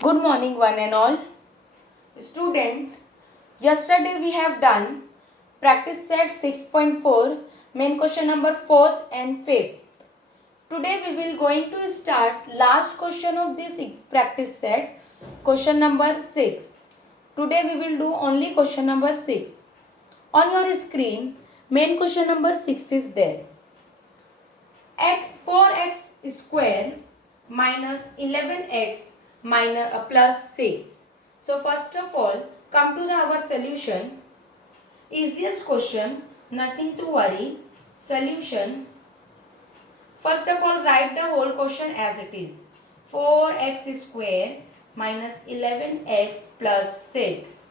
Good morning, one and all. Student, yesterday we have done practice set 6.4, main question number 4th and 5th. Today we will going to start last question of this practice set, question number 6. Today we will do only question number 6. On your screen, main question number 6 is there. 4x square minus 11x plus 6. So first of all, come to our solution. Easiest question, nothing to worry. Solution. First of all, write the whole question as it is. 4x square minus 11x plus 6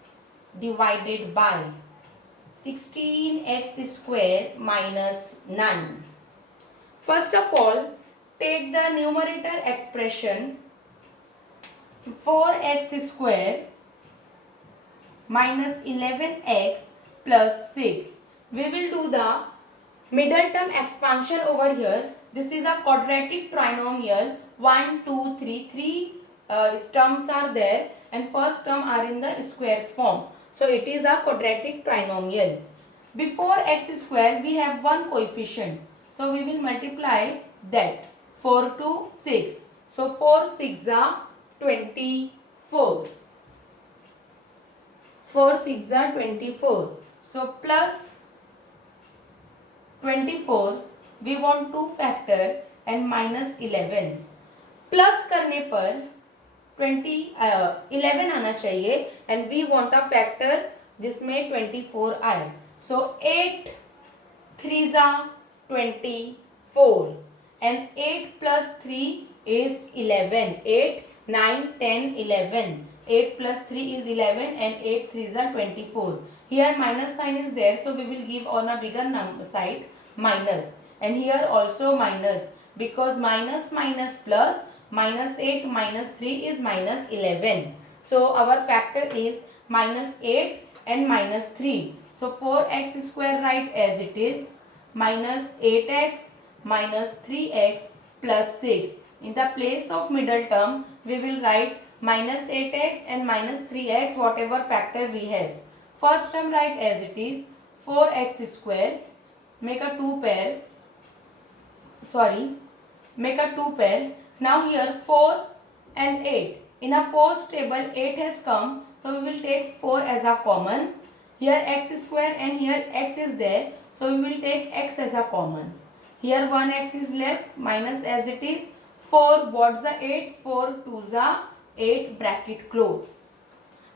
divided by 16x square minus 9. First of all, take the numerator expression 4x square minus 11x plus 6. We will do the middle term expansion over here. This is a quadratic trinomial. 1, 2, 3. Three terms are there and first term are in the squares form. So it is a quadratic trinomial. Before x square we have one coefficient. So we will multiply that. 4 to 6. So 4 6 are 24. 4 6 are 24. So plus 24 we want to factor and minus 11. Plus करने पर 11 आना चाहिए and we want a factor जिसमें 24 आए. सो 8 3 24 and 8 plus 3 is 11. 8 9 10 11. 8 plus 3 is 11 and 8 3s are 24. Here minus sign is there, so we will give on a bigger side minus, and here also minus, because minus minus plus minus 8 minus 3 is minus 11. So our factor is minus 8 and minus 3. So 4x square write as it is, minus 8x minus 3x plus 6. In the place of middle term, we will write minus 8x and minus 3x, whatever factor we have. First term write as it is, 4x square, make a 2 pair, make a 2 pair. Now here 4 and 8. In a 4's table 8 has come, so we will take 4 as a common. Here x square and here x is there, so we will take x as a common. Here 1x is left, minus as it is. 4, what's the 8? 4 2s are 8, bracket close.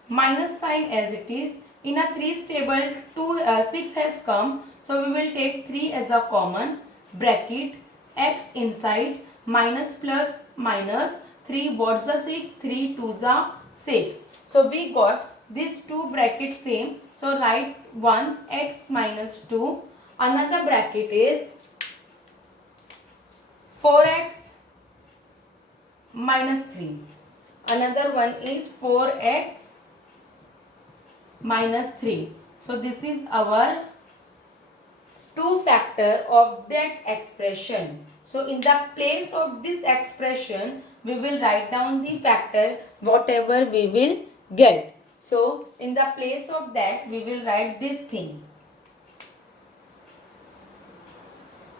Minus sign as it is. In a 3's table 6 has come, so we will take 3 as a common, bracket, x inside, minus plus minus 3, what's the 6? 3 2s are 6. So we got these two brackets same, so write once x minus 2. Another bracket is 4x minus 3. Another one is 4x minus 3. So this is our two factor of that expression. So in the place of this expression, we will write down the factor whatever we will get. So in the place of that, we will write this thing.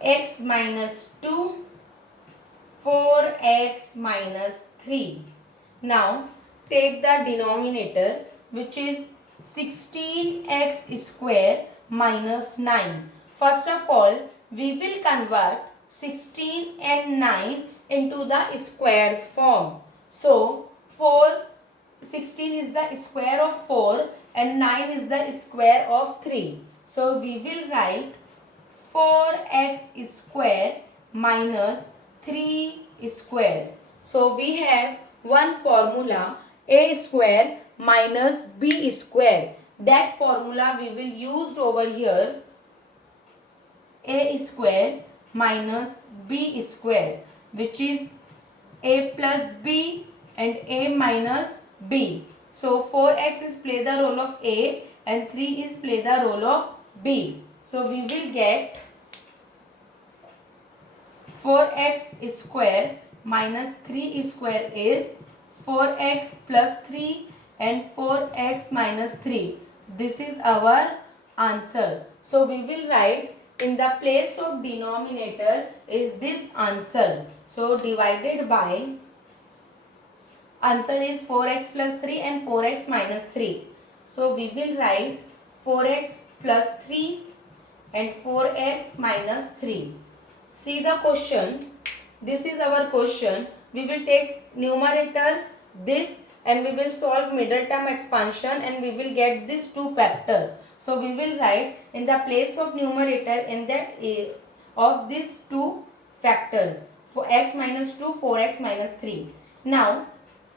X minus 2, 4x minus 3. Now take the denominator, which is 16x square minus 9. First of all, we will convert 16 and 9 into the squares form. So 16 is the square of 4 and 9 is the square of 3. So we will write 4x square minus 3 square. So we have one formula, a square minus b square. That formula we will use over here, a square minus b square, which is a plus b and a minus b. So 4x is play the role of a and 3 is play the role of b. So we will get 4x square minus 3 square is 4x plus 3 and 4x minus 3. This is our answer. So we will write in the place of denominator is this answer. So divided by, answer is 4x plus 3 and 4x minus 3. So we will write 4x plus 3 and 4x minus 3. See the question. This is our question. We will take numerator this and we will solve middle term expansion and we will get this 2 factor. So we will write in the place of numerator in that of these 2 factors, for x minus 2, 4x minus 3. Now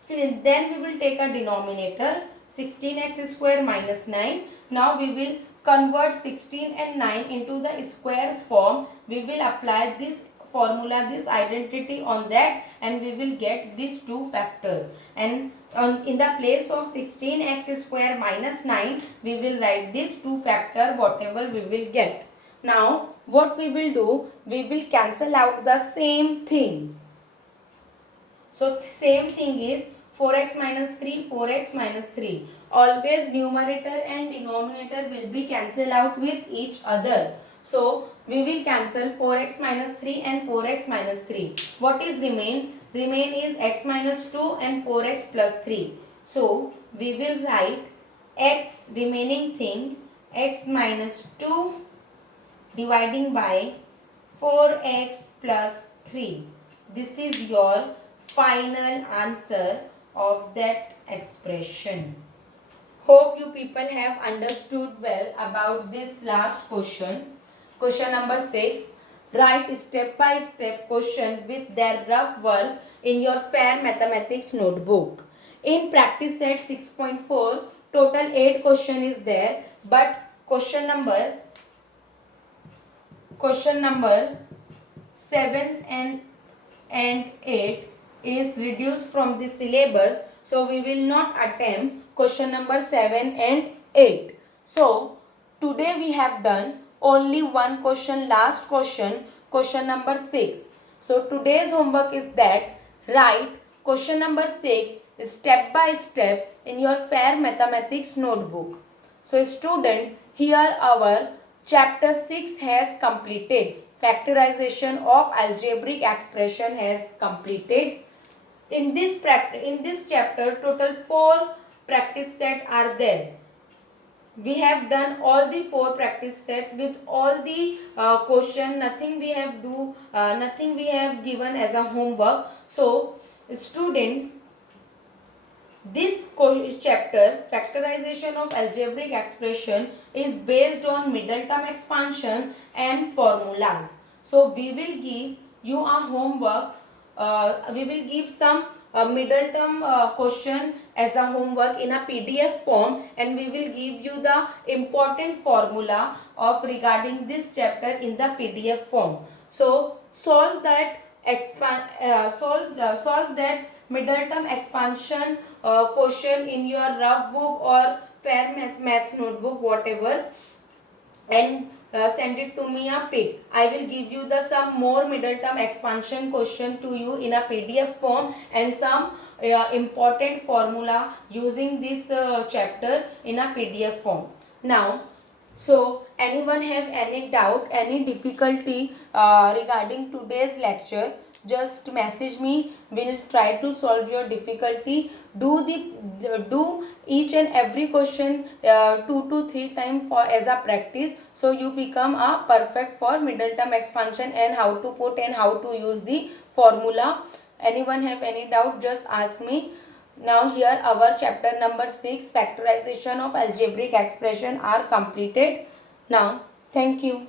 then we will take a denominator 16x square minus 9. Now we will convert 16 and 9 into the squares form. We will apply this formula, this identity on that, and we will get these 2 factor. And in the place of 16x square minus 9, we will write this 2 factor whatever we will get. Now what we will do, we will cancel out the same thing. So same thing is 4x minus 3, 4x minus 3. Always numerator and denominator will be cancelled out with each other. So we will cancel 4x minus 3 and 4x minus 3. What is remain? Remain is x minus 2 and 4x plus 3. So we will write x, remaining thing, x minus 2 dividing by 4x plus 3. This is your final answer of that expression. Hope you people have understood well about this last question. Question number 6. Write step by step question with their rough work in your fair mathematics notebook. In practice set 6.4, total 8 question is there, but question number 7 and 8 is reduced from the syllabus, so we will not attempt question number 7 and 8. So today we have done only one question, last question, question number 6. So today's homework is that write question number 6 step by step in your fair mathematics notebook. So student, here our chapter 6 has completed. Factorization of algebraic expression has completed. In this chapter, total 4 practice set are there. We have done all the 4 practice set with all the question. Nothing we have given as a homework. So students, this chapter, factorization of algebraic expression, is based on middle term expansion and formulas. So we will give you a homework. We will give some middle term question as a homework in a PDF form, and we will give you the important formula of regarding this chapter in the PDF form. So solve that solve that middle term expansion question in your rough book or fair maths notebook, whatever, and send it to me a pic. I will give you the some more middle term expansion question to you in a PDF form and some important formula using this chapter in a PDF form. Now, so anyone have any doubt, any difficulty regarding today's lecture, just message me. We'll try to solve your difficulty. Do each and every question 2 to 3 times for as a practice, so you become a perfect for middle term expansion and how to put and how to use the formula. Anyone have any doubt, just ask me. Now here our chapter number 6, factorization of algebraic expression, are completed. Now thank you.